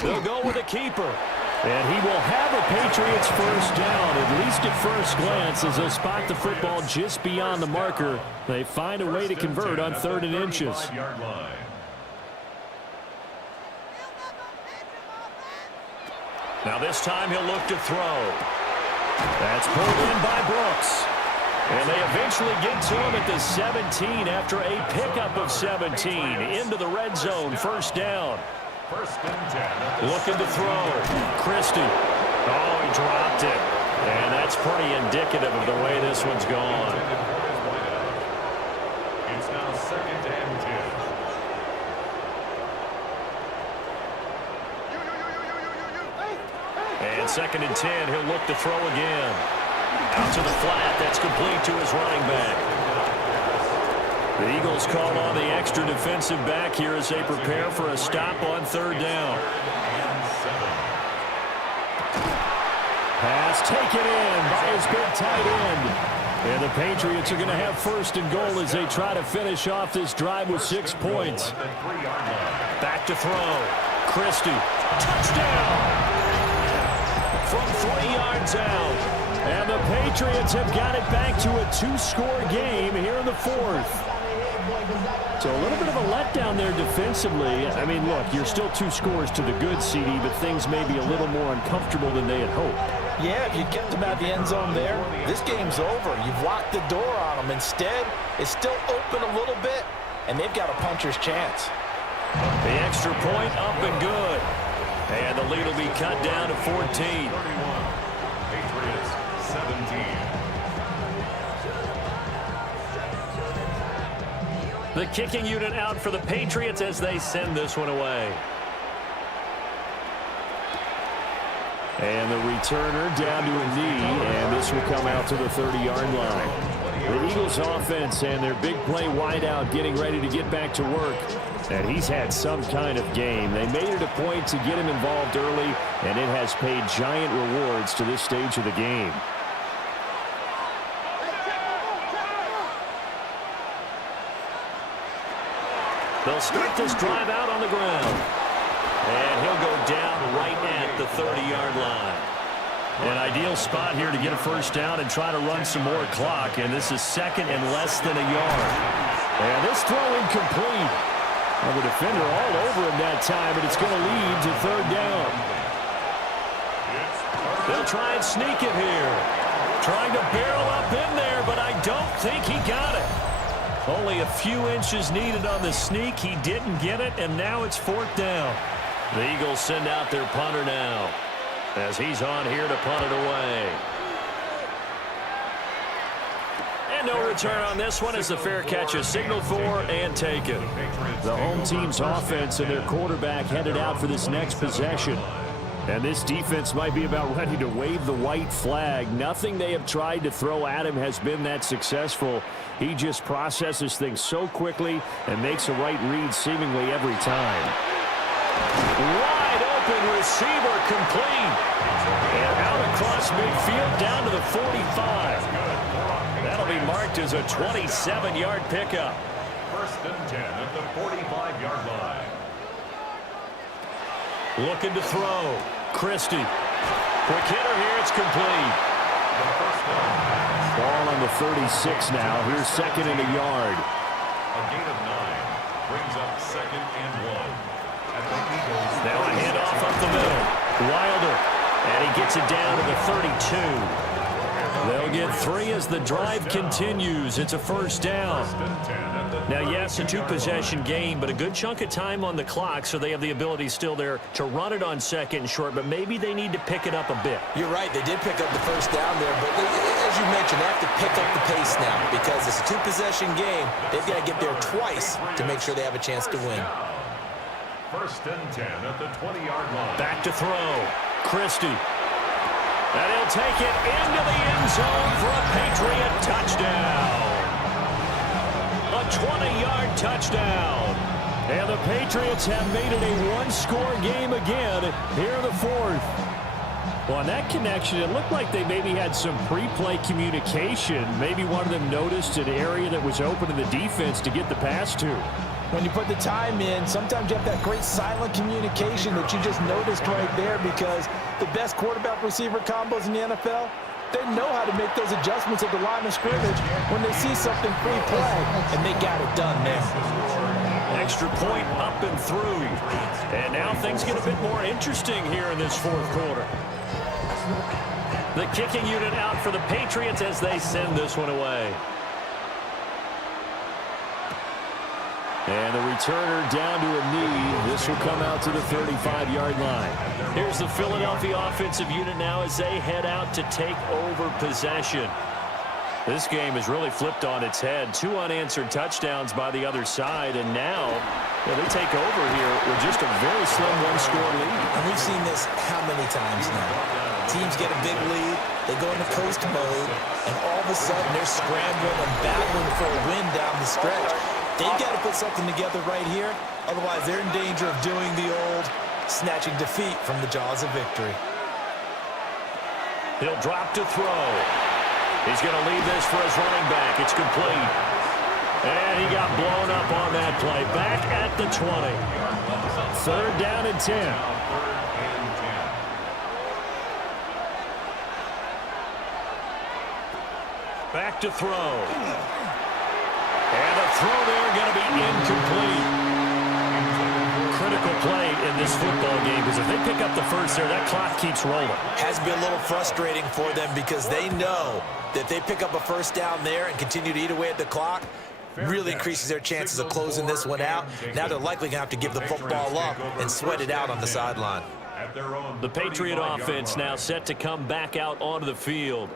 They'll go with a keeper. And he will have a Patriots 1st down, at least at first glance, as they'll spot the football just beyond the marker. They find a way to convert on 3rd and inches. 35-yard line. Now this time he'll look to throw. That's pulled in by Brooks. And they eventually get to him at the 17 after a pickup of 17 into the red zone, 1st down. 1st and 10. Looking to throw. Christie Oh, he dropped it. And that's pretty indicative of the way this one's gone. It's now 2nd and 10. And 2nd and 10, he'll look to throw again. Out to the flat, that's complete to his running back. The Eagles call on the extra defensive back here as they prepare for a stop on 3rd down. Pass taken in by his big tight end. And the Patriots are going to have 1st and goal as they try to finish off this drive with 6 points. Back to throw. Christie. Touchdown! From 3 yards out. And the Patriots have got it back to a 2-score game here in the 4th. So a little bit of a letdown there defensively. I mean, look, you're still 2 scores to the good, CD, but things may be a little more uncomfortable than they had hoped. Yeah, if you get them out of the end zone there, this game's over. You've locked the door on them. Instead, it's still open a little bit, and they've got a puncher's chance. The extra point up and good. And the lead will be cut down to 14. 31. Patriots 17. The kicking unit out for the Patriots as they send this one away. And the returner down to a knee, and this will come out to the 30-yard line. The Eagles offense and their big play wideout getting ready to get back to work. And he's had some kind of game. They made it a point to get him involved early, and it has paid giant rewards to this stage of the game. They'll start this drive out on the ground. And he'll go down right at the 30-yard line. An ideal spot here to get a 1st down and try to run some more clock. And this is 2nd and less than a yard. And this throw incomplete. Well, the defender all over him that time, but it's going to lead to 3rd down. They'll try and sneak it here. Trying to barrel up in there, but I don't think he got it. Only a few inches needed on the sneak. He didn't get it, and now it's 4th down. The Eagles send out their punter now as he's on here to punt it away. And no return on this one as the fair catch is signaled for and taken. The home team's offense and their quarterback headed out for this next possession. And this defense might be about ready to wave the white flag. Nothing they have tried to throw at him has been that successful. He just processes things so quickly and makes a right read seemingly every time. Wide open receiver complete. And out across midfield down to the 45. That'll be marked as a 27-yard pickup. 1st and 10 at the 45-yard line. Looking to throw. Christie. Quick hitter here. It's complete. Ball on the 36 now. Here's 2nd and a yard. A gain of 9 brings up 2nd and 1. At the Eagles. Now a handoff up the middle. Wilder. And he gets it down to the 32. They'll get 3 as the drive continues. It's a 1st down. Now, yes, a 2-possession game, but a good chunk of time on the clock, so they have the ability still there to run it on 2nd and short, but maybe they need to pick it up a bit. You're right. They did pick up the 1st down there, but as you mentioned, they have to pick up the pace now because it's a 2-possession game. They've got to get there twice to make sure they have a chance to win. 1st and 10 at the 20-yard line. Back to throw. Christie. And he'll take it into the end zone for a Patriot touchdown. A 20-yard touchdown. And the Patriots have made it a 1-score game again here in the 4th. Well, on that connection, it looked like they maybe had some pre-play communication. Maybe one of them noticed an area that was open to the defense to get the pass to. When you put the time in, sometimes you have that great silent communication that you just noticed right there because the best quarterback-receiver combos in the NFL, they know how to make those adjustments at the line of scrimmage when they see something pre-play, and they got it done there. Extra point up and through. And now things get a bit more interesting here in this 4th quarter. The kicking unit out for the Patriots as they send this one away. And the returner down to a knee. This will come out to the 35-yard line. Here's the Philadelphia offensive unit now as they head out to take over possession. This game has really flipped on its head. 2 unanswered touchdowns by the other side, and now they take over here with just a very slim one-score lead. And we've seen this how many times now? Teams get a big lead, they go into coast mode, and all of a sudden they're scrambling and battling for a win down the stretch. They've got to put something together right here, otherwise they're in danger of doing the old snatching defeat from the jaws of victory. He'll drop to throw. He's going to leave this for his running back. It's complete. And he got blown up on that play. Back at the 20. 3rd down and 10. Back to throw. And the throw there going to be incomplete. Critical play in this football game because if they pick up the first there, that clock keeps rolling. Has been a little frustrating for them because they know that if they pick up a first down there and continue to eat away at the clock, really increases their chances of closing this one out. Now they're likely going to have to give the football up and sweat it out on the sideline. The Patriot offense now set to come back out onto the field.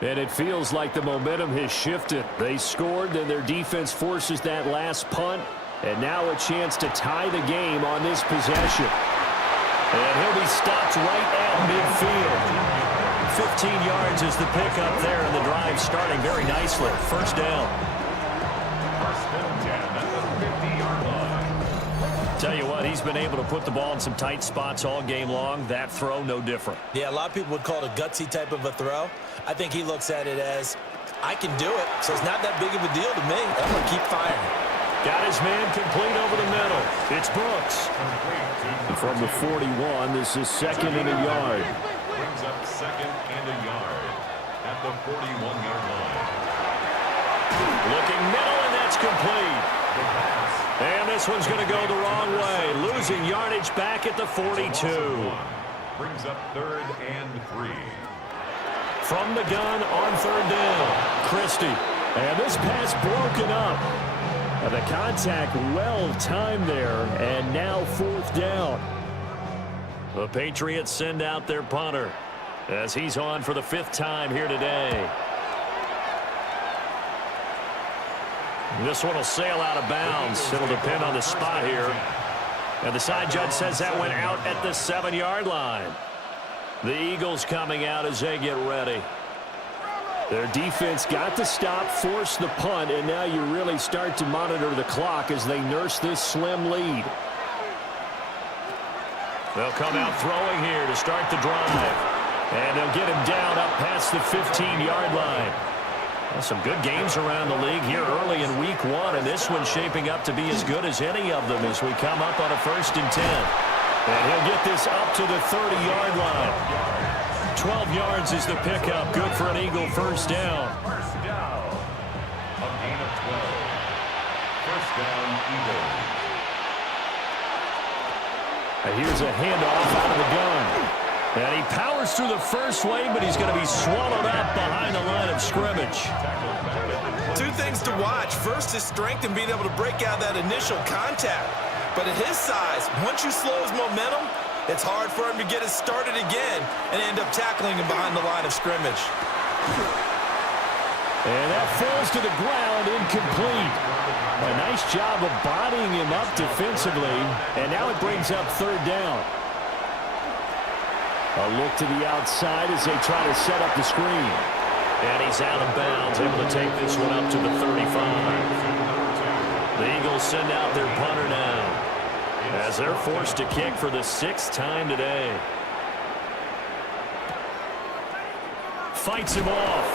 And it feels like the momentum has shifted. They scored, then their defense forces that last punt. And now a chance to tie the game on this possession. And he'll be stopped right at midfield. 15 yards is the pickup there, and the drive starting very nicely. First down. First and 10 at the 50-yard line. Tell you what, he's been able to put the ball in some tight spots all game long. That throw, no different. Yeah, a lot of people would call it a gutsy type of a throw. I think he looks at it as, I can do it, so it's not that big of a deal to me. I'm going to keep firing. Got his man complete over the middle. It's Brooks. From the 41, this is 2nd and a yard. Brings up 2nd and a yard at the 41-yard line. Looking middle, and that's complete. And this one's going to go the wrong way. Losing yardage back at the 42. Brings up 3rd and 3. From the gun on 3rd down. Christie. And this pass broken up. The contact well timed there, and now 4th down. The Patriots send out their punter as he's on for the 5th time here today. This one will sail out of bounds. It'll depend on the spot here. And the side judge says that went out at the 7-yard line. The Eagles coming out as they get ready. Their defense got the stop, forced the punt, and now you really start to monitor the clock as they nurse this slim lead. They'll come out throwing here to start the drive. And they'll get him down up past the 15-yard line. Well, some good games around the league here early in week 1, and this one's shaping up to be as good as any of them as we come up on a 1st and 10. And he'll get this up to the 30-yard line. 12 yards is the pickup. Good for an Eagle first down. First down. A gain of 12. First down, Eagles. And here's a handoff out of the gun. And he powers through the first wave, but he's going to be swallowed up behind the line of scrimmage. 2 things to watch. First, his strength and being able to break out that initial contact. But at his size, once you slow his momentum, it's hard for him to get it started again and end up tackling him behind the line of scrimmage. And that falls to the ground, incomplete. A nice job of bodying him up defensively, and now it brings up 3rd down. A look to the outside as they try to set up the screen. And he's out of bounds, able to take this one up to the 35. The Eagles send out their punter now, as they're forced to kick for the 6th time today. Fights him off.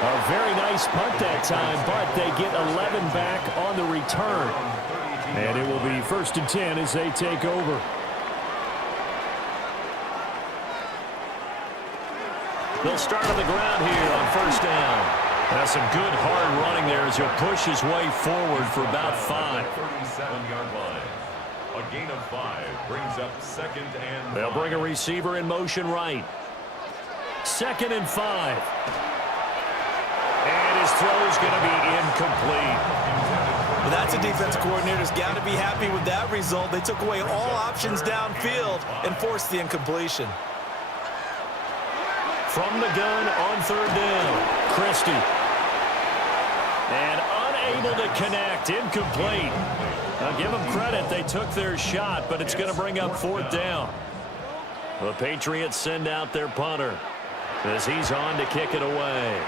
A very nice punt that time, but they get 11 back on the return. And it will be 1st and 10 as they take over. They'll start on the ground here on 1st down. That's some good hard running there as he'll push his way forward for about 5. 37-yard line. A gain of 5 brings up 2nd and 5. They'll bring a receiver in motion right. 2nd and 5. And his throw is going to be incomplete. But that's a defensive coordinator's got to be happy with that result. They took away all options downfield and forced the incompletion. From the gun on third down, Christie. And unable to connect, incomplete. Now give them credit, they took their shot, but it's going to bring up fourth down. The Patriots send out their punter as he's on to kick it away.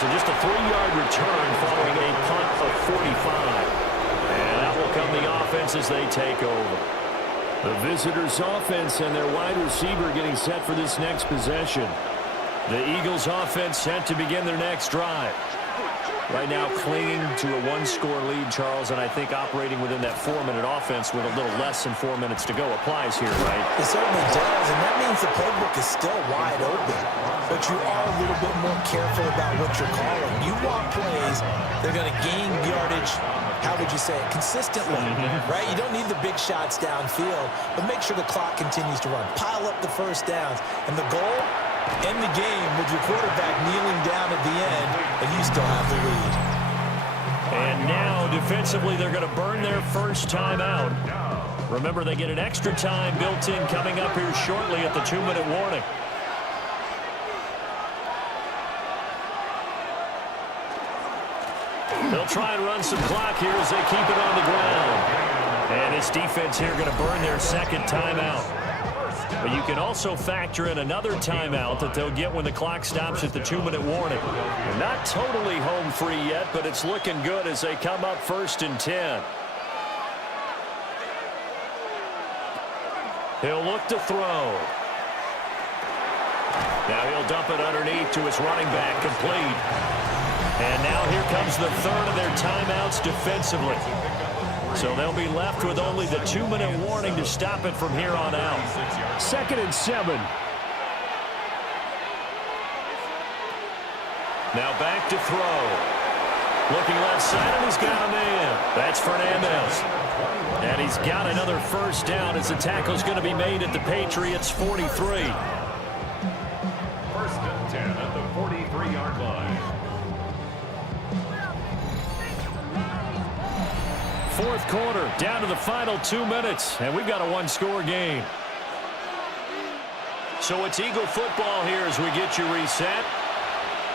So just a 3-yard return following a punt of 45. And out will come the offense as they take over. The visitors' offense and their wide receiver getting set for this next possession. The Eagles' offense set to begin their next drive. Right now clinging to a 1-score lead, Charles, and I think operating within that 4-minute offense with a little less than 4 minutes to go applies here, right? It certainly does, and that means the playbook is still wide open. But you are a little bit more careful about what you're calling. You want plays, they're going to gain yardage, how would you say it, consistently, right? You don't need the big shots downfield, but make sure the clock continues to run. Pile up the first downs, and the goal, end the game with your quarterback kneeling down at the end, and you still have the lead. And now, defensively, they're going to burn their first time out. Remember, they get an extra time built in coming up here shortly at the 2-minute warning. They'll try and run some clock here as they keep it on the ground. And this defense here going to burn their second timeout. But you can also factor in another timeout that they'll get when the clock stops at the 2-minute warning. They're not totally home free yet, but it's looking good as they come up 1st and 10. He'll look to throw. Now he'll dump it underneath to his running back, complete. And now here comes the third of their timeouts defensively. So they'll be left with only the 2-minute warning to stop it from here on out. 2nd and 7. Now back to throw. Looking left side, and he's got a man. That's Fernandez. And he's got another first down as the tackle's going to be made at the Patriots' 43. 1st and 10 at the 43-yard line. 4th quarter, down to the final 2 minutes, and we've got a 1-score game. So it's Eagle football here as we get you reset.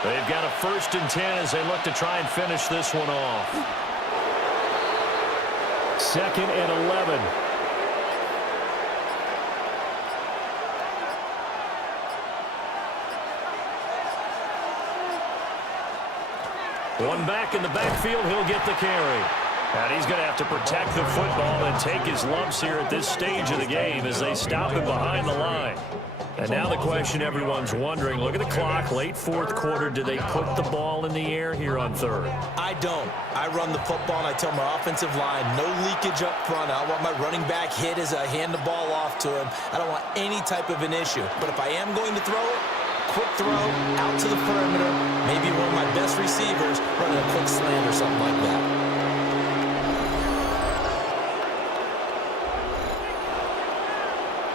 They've got a 1st and 10 as they look to try and finish this one off. 2nd and 11. One back in the backfield, he'll get the carry. And he's going to have to protect the football and take his lumps here at this stage of the game as they stop him behind the line. And now the question everyone's wondering, look at the clock, late 4th quarter, do they put the ball in the air here on 3rd? I don't. I run the football, and I tell my offensive line, no leakage up front. I want my running back hit as I hand the ball off to him. I don't want any type of an issue. But if I am going to throw it, quick throw, out to the perimeter, maybe one of my best receivers running a quick slant or something like that.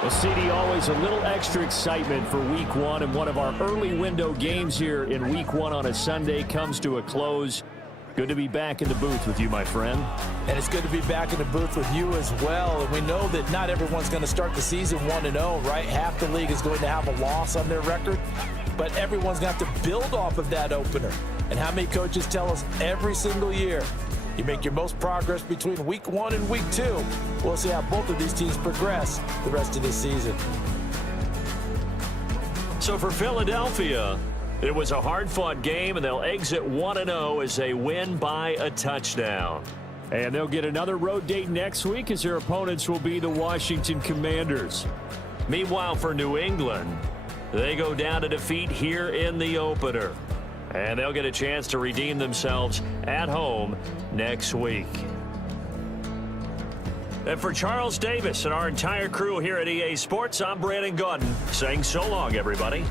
Well, CD, always a little extra excitement for Week 1, and one of our early window games here in Week 1 on a Sunday comes to a close. Good to be back in the booth with you, my friend. And it's good to be back in the booth with you as well. And we know that not everyone's going to start the season 1-0, right? Half the league is going to have a loss on their record, but everyone's going to have to build off of that opener. And how many coaches tell us every single year, you make your most progress between Week 1 and Week 2. We'll see how both of these teams progress the rest of this season. So for Philadelphia, it was a hard-fought game, and they'll exit 1-0 as they win by a touchdown. And they'll get another road date next week as their opponents will be the Washington Commanders. Meanwhile, for New England, they go down to defeat here in the opener. And they'll get a chance to redeem themselves at home next week. And for Charles Davis and our entire crew here at EA Sports, I'm Brandon Gaudin saying so long, everybody.